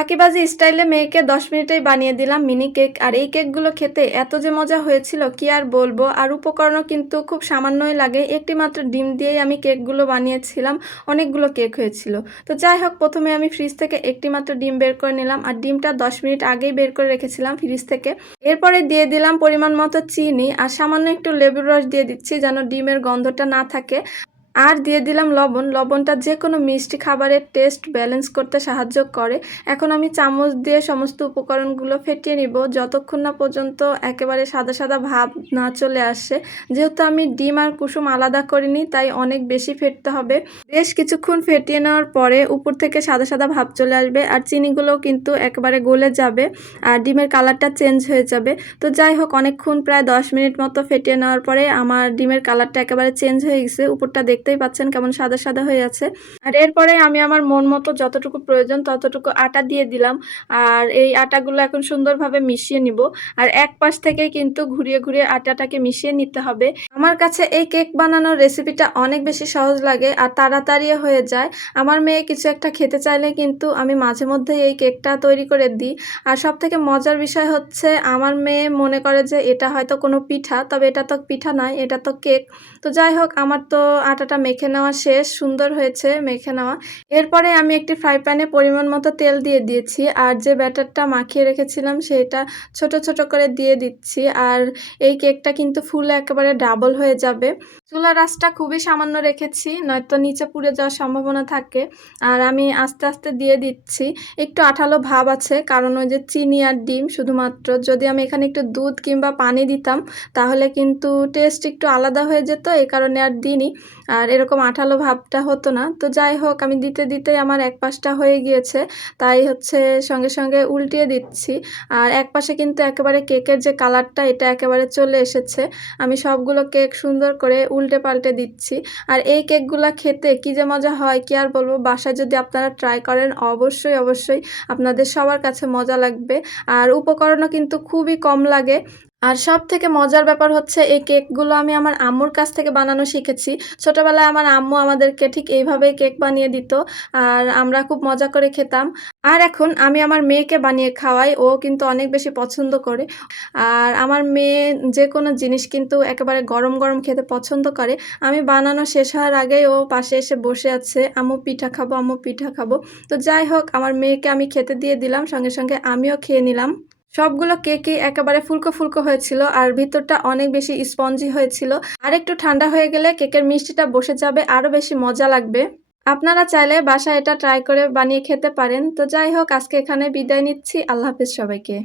ফাঁকিবাজি স্টাইলে মেয়েকে ১০ মিনিটেই বানিয়ে দিলাম মিনি কেক। আর এই কেকগুলো খেতে এত যে মজা হয়েছিল কি আর বলবো। আর উপকরণও কিন্তু খুব সামান্যই লাগে। একটি মাত্র ডিম দিয়েই আমি কেকগুলো বানিয়েছিলাম। অনেকগুলো কেক হয়েছিল। তো যাই হোক, প্রথমে আমি ফ্রিজ থেকে একটি মাত্র ডিম বের করে নিলাম। আর ডিমটা ১০ মিনিট আগেই বের করে রেখেছিলাম ফ্রিজ থেকে। এরপরে দিয়ে দিলাম পরিমাণ মতো চিনি আর সামান্য একটু লেবুর রস দিয়ে দিচ্ছি যেন ডিমের গন্ধটা না থাকে। আর দিয়ে দিলাম লবণ। লবণটা যেকোনো মিষ্টি খাবারের টেস্ট ব্যালেন্স করতে সাহায্য করে। এখন আমি চামচ দিয়ে সমস্ত উপকরণগুলো ফেটিয়ে নিব যতক্ষণ না পর্যন্ত একেবারে সাদা সাদা ভাব না চলে আসে। যেহেতু আমি ডিম আর কুসুম আলাদা করিনি, তাই অনেক বেশি ফেটতে হবে। বেশ কিছুক্ষণ ফেটিয়ে নেওয়ার পরে উপর থেকে সাদা সাদা ভাব চলে আসবে আর চিনিগুলোও কিন্তু একেবারে গলে যাবে আর ডিমের কালারটা চেঞ্জ হয়ে যাবে। তো যাই হোক, অনেকক্ষণ প্রায় ১০ মিনিট মতো ফেটিয়ে নেওয়ার পরে আমার ডিমের কালারটা একেবারে চেঞ্জ হয়ে গেছে। উপরটা দেখতেই পাচ্ছেন কেমন সাদা সাদা হয়ে আছে। আর এরপরে আমি আমার মন মতো যতটুকু প্রয়োজন ততটুকু আটা দিয়ে দিলাম। আর এই আটাগুলো এখন সুন্দরভাবে মিশিয়ে নিব। আর এক পাশ থেকে কিন্তু ঘুরিয়ে ঘুরিয়ে আটাটাকে মিশিয়ে নিতে হবে। আমার কাছে এই কেক বানানোর রেসিপিটা অনেক বেশি সহজ লাগে আর তাড়াতাড়িও হয়ে যায়। আমার মেয়ে কিছু একটা খেতে চাইলে কিন্তু আমি মাঝে মধ্যে এই কেকটা তৈরি করে দিই। আর সবথেকে মজার বিষয় হচ্ছে আমার মেয়ে মনে করে যে এটা হয়তো কোনো পিঠা, তবে এটা তো পিঠা নয়, এটা তো কেক। তো যাই হোক, আমার তো আটাটা মেখে নেওয়া শেষ, সুন্দর হয়েছে মেখে নেওয়া। এরপরে আমি একটি ফ্রাই প্যানে পরিমাণ মতো তেল দিয়ে দিয়েছি আর যে ব্যাটারটা মাখিয়ে রেখেছিলাম সেটা ছোট ছোট করে দিয়ে দিচ্ছি। আর এই কেকটা কিন্তু ফুলে একেবারে ডাবল হয়ে যাবে। চুলার আঁচটা খুবই সামান্য রেখেছি, নয়তো নিচে পুড়ে যাওয়ার সম্ভাবনা থাকে। আর আমি আস্তে আস্তে দিয়ে দিচ্ছি। একটু আঠালো ভাব আছে কারণ ওই যে চিনি আর ডিম শুধুমাত্র। যদি আমি এখানে একটু দুধ কিংবা পানি দিতাম তাহলে কিন্তু টেস্ট একটু আলাদা হয়ে যেত, এই কারণে আর দিইনি। আর এরকম আঠালো ভাবটা হতো না। তো যাই হোক, আমি দিতে দিতেই আমার এক পাশটা হয়ে গিয়েছে, তাই হচ্ছে সঙ্গে সঙ্গে উল্টিয়ে দিচ্ছি। আর এক পাশে কিন্তু একেবারে কেকের যে কালারটা এটা একেবারে চলে এসেছে। আমি সবগুলো কেক সুন্দর করে উল্টে পাল্টে দিচ্ছি। আর এই কেকগুলা খেতে কি যে মজা হয় কি আর বলবো। বাসায় যদি আপনারা ট্রাই করেন অবশ্যই অবশ্যই আপনাদের সবার কাছে মজা লাগবে। আর উপকরণও কিন্তু খুবই কম লাগে। আর সবথেকে মজার ব্যাপার হচ্ছে এই কেকগুলো আমি আমার আম্মুর কাছ থেকে বানানো শিখেছি। ছোটবেলায় আমার আম্মু আমাদেরকে ঠিক এইভাবেই কেক বানিয়ে দিত আর আমরা খুব মজা করে খেতাম। আর এখন আমি আমার মেয়েকে বানিয়ে খাওয়াই, ও কিন্তু অনেক বেশি পছন্দ করে। আর আমার মেয়ে যেকোনো জিনিস কিন্তু একেবারে গরম গরম খেতে পছন্দ করে। আমি বানানো শেষ হওয়ার আগেই ও পাশে এসে বসে আছে, আম্মু পিঠা খাবো, আম্মু পিঠা খাবো। তো যাই হোক, আমার মেয়েকে আমি খেতে দিয়ে দিলাম, সঙ্গে সঙ্গে আমিও খেয়ে নিলাম। সবগুলো কেকই একেবারে ফুলকো ফুলকো হয়েছিল আর ভিতরটা অনেক বেশি স্পঞ্জি হয়েছিল। আর একটু ঠান্ডা হয়ে গেলে কেকের মিষ্টিটা বসে যাবে, আরো বেশি মজা লাগবে। আপনারা চাইলে বাসায় এটা ট্রাই করে বানিয়ে খেতে পারেন। তো যাই হোক, আজকে এখানে বিদায় নিচ্ছি। আল্লাহ হাফেজ সবাইকে।